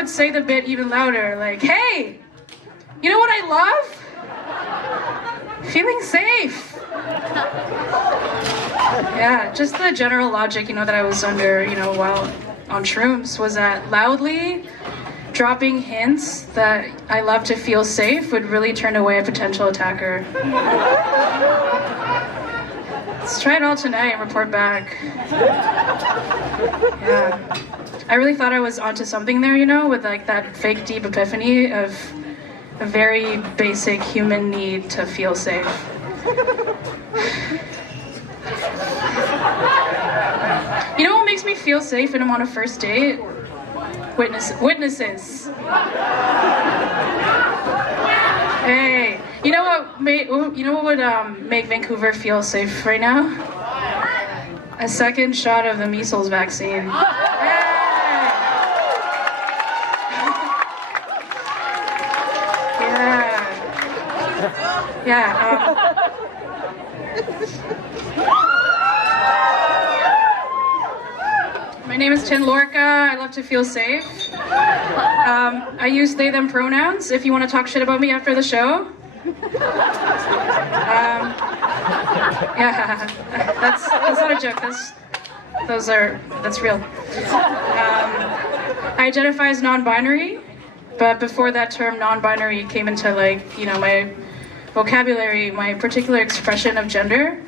would say the bit even louder, like, hey, you know what I love? Feeling safe. Yeah, just the general logic, that I was under, while on shrooms was that loudly dropping hints that I love to feel safe would really turn away a potential attacker. Let's try it all tonight and report back. Yeah. I really thought I was onto something there, with like that fake deep epiphany of a very basic human need to feel safe. You know what makes me feel safe when I'm on a first date? Witnesses. Hey, you know what would make Vancouver feel safe right now? A second shot of the measles vaccine. Yeah. My name is Lorica. I love to feel safe. I use they, them pronouns if you want to talk shit about me after the show. Yeah, that's not a joke. That's real. I identify as non-binary, but before that term non-binary came into my vocabulary, my particular expression of gender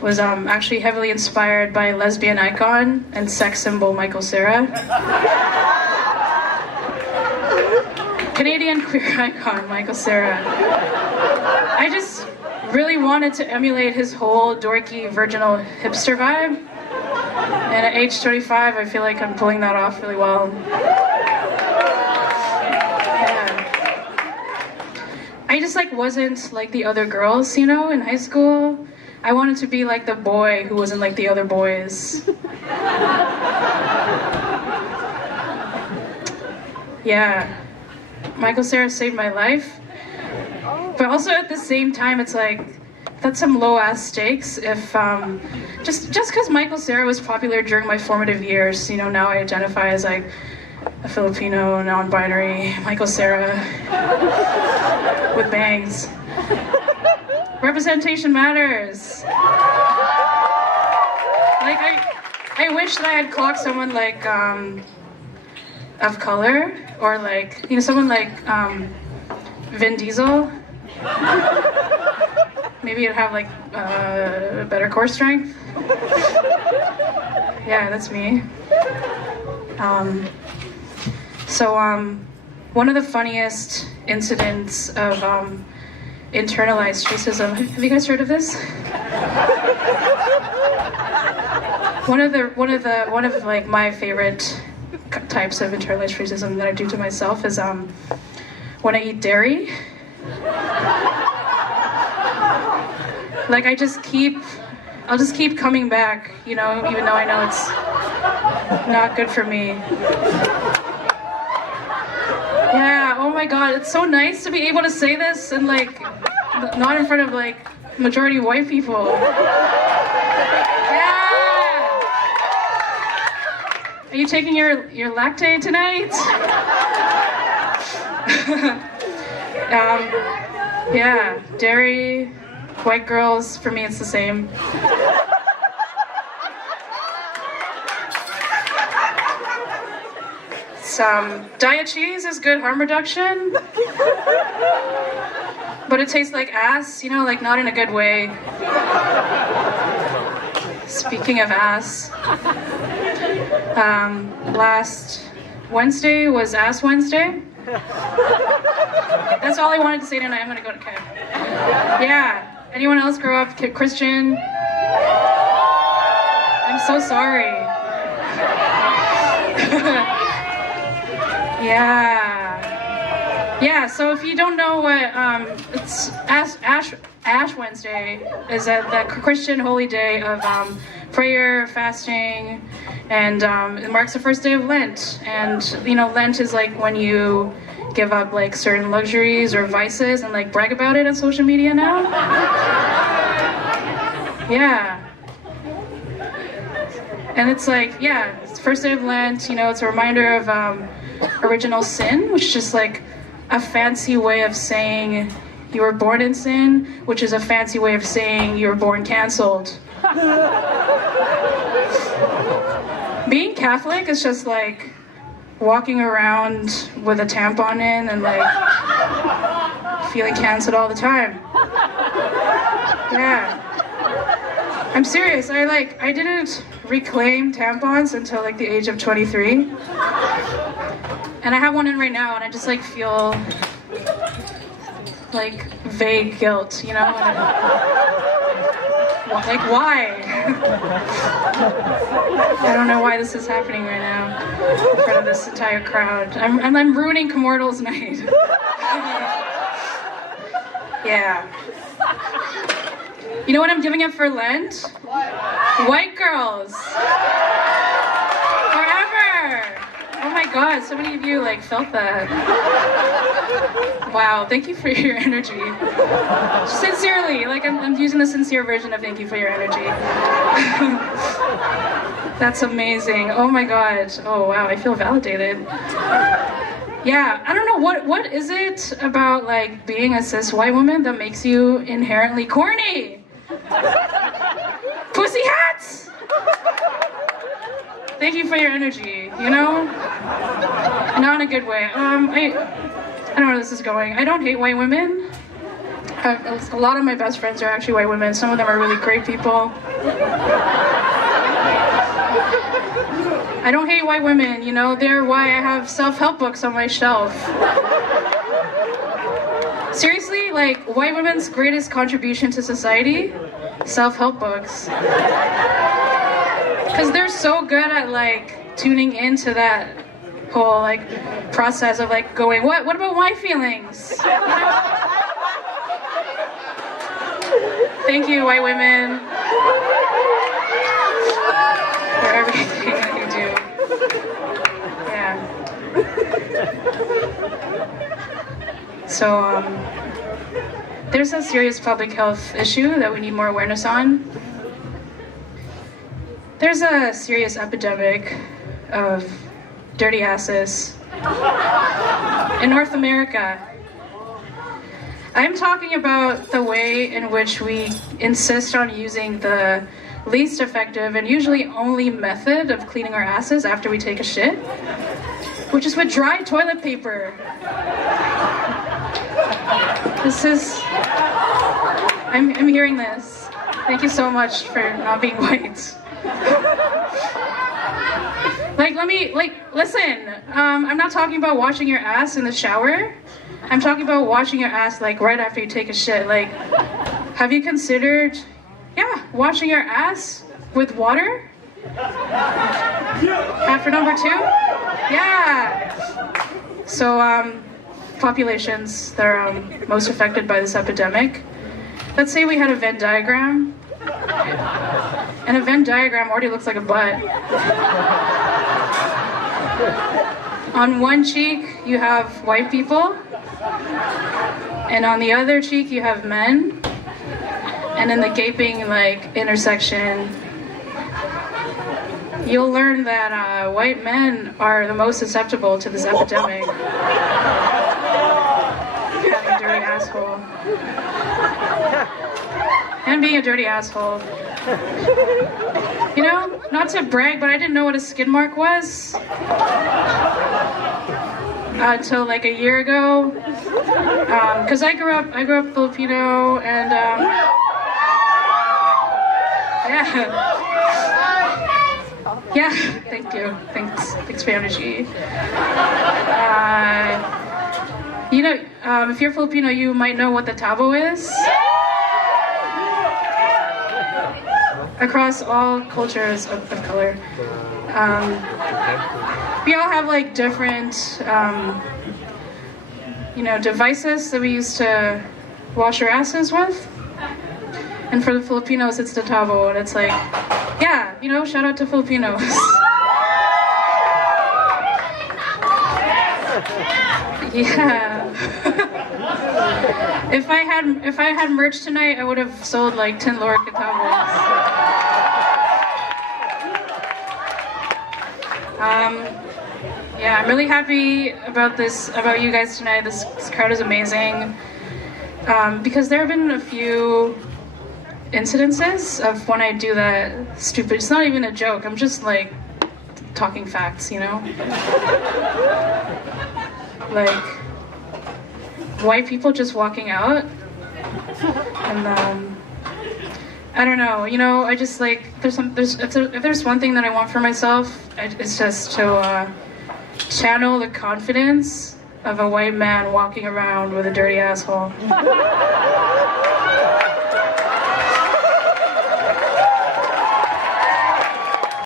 was actually heavily inspired by lesbian icon and sex symbol Michael Cera. Canadian queer icon Michael Cera. I just really wanted to emulate his whole dorky, virginal hipster vibe. And at age 25, I feel like I'm pulling that off really well. I just wasn't like the other girls, in high school. I wanted to be like the boy who wasn't like the other boys. Yeah, Michael Cera saved my life. But also at the same time, it's that's some low-ass stakes if, just because Michael Cera was popular during my formative years, now I identify as a Filipino, non-binary Michael Cera with bangs. Representation matters. I wish that I had clocked someone of color, or someone Vin Diesel. Maybe it'd have better core strength. Yeah, that's me. One of the funniest incidents of internalized racism. Have you guys heard of this? One of my favorite types of internalized racism that I do to myself is when I eat dairy. I'll just keep coming back, even though I know it's not good for me. Yeah, oh my god, it's so nice to be able to say this and not in front of majority white people. Yeah! Are you taking your lactate tonight? Yeah, dairy, white girls, for me it's the same. Diet cheese is good harm reduction, but it tastes like ass, not in a good way. Speaking of ass, last Wednesday was Ass Wednesday. That's all I wanted to say tonight. I'm gonna go to camp. Yeah, anyone else grow up Christian? I'm so sorry. Yeah, so if you don't know what, it's Ash Wednesday is the Christian holy day of prayer, fasting, and it marks the first day of Lent. And, Lent is when you give up certain luxuries or vices and brag about it on social media now. Yeah. And it's first day of Lent, you know, it's a reminder of original sin, which is just like a fancy way of saying you were born in sin, which is a fancy way of saying you were born canceled. Being Catholic is just like walking around with a tampon in and like feeling canceled all the time. Yeah. I'm serious. I didn't reclaim tampons until like the age of 23. And I have one in right now and I just like feel like vague guilt, you know? Like why? I don't know why this is happening right now in front of this entire crowd. I'm ruining Kimmortal's night. Yeah. You know what I'm giving up for Lent? White girls. Forever. Oh my God, so many of you like felt that. Wow, thank you for your energy. Sincerely, like I'm using the sincere version of thank you for your energy. That's amazing. Oh my God. Oh wow, I feel validated. Yeah, I don't know, what is it about like being a cis white woman that makes you inherently corny? Pussy hats! Thank you for your energy, you know? Not in a good way. I don't know where this is going. I don't hate white women. A lot of my best friends are actually white women. Some of them are really great people. I don't hate white women, you know? They're why I have self-help books on my shelf. Seriously, like, white women's greatest contribution to society? Self-help books. Because they're so good at, like, tuning into that whole, like, process of, like, going, what about my feelings? You know? Thank you, white women, for everything that you do. Yeah. So, there's a serious public health issue that we need more awareness on. There's a serious epidemic of dirty asses in North America. I'm talking about the way in which we insist on using the least effective and usually only method of cleaning our asses after we take a shit, which is with dry toilet paper. I'm hearing this. Thank you so much for not being white. Listen, I'm not talking about washing your ass in the shower. I'm talking about washing your ass, like, right after you take a shit. Like, have you considered, washing your ass with water? After number 2? Yeah. So, populations that are most affected by this epidemic. Let's say we had a Venn diagram. And a Venn diagram already looks like a butt. On one cheek, you have white people. And on the other cheek, you have men. And in the gaping, like, intersection, you'll learn that white men are the most susceptible to this epidemic. Having a dirty asshole. And being a dirty asshole. You know, not to brag, but I didn't know what a skid mark was until like a year ago. Because I grew up Filipino, and yeah, thank you. Thanks for your energy. You know, if you're Filipino, you might know what the tabo is. Across all cultures of color. We all have like different, devices that we use to wash our asses with. And for the Filipinos, it's the tabo, and it's like, shout out to Filipinos. Yeah. If I had merch tonight, I would have sold like 10 Lorica towels. Yeah, I'm really happy about this, about you guys tonight. This crowd is amazing. Because there have been a few incidences of when I do that stupid, it's not even a joke, I'm just like talking facts, you know? Like white people just walking out, and I don't know, you know, I just like, if there's one thing that I want for myself, it's just to channel the confidence of a white man walking around with a dirty asshole.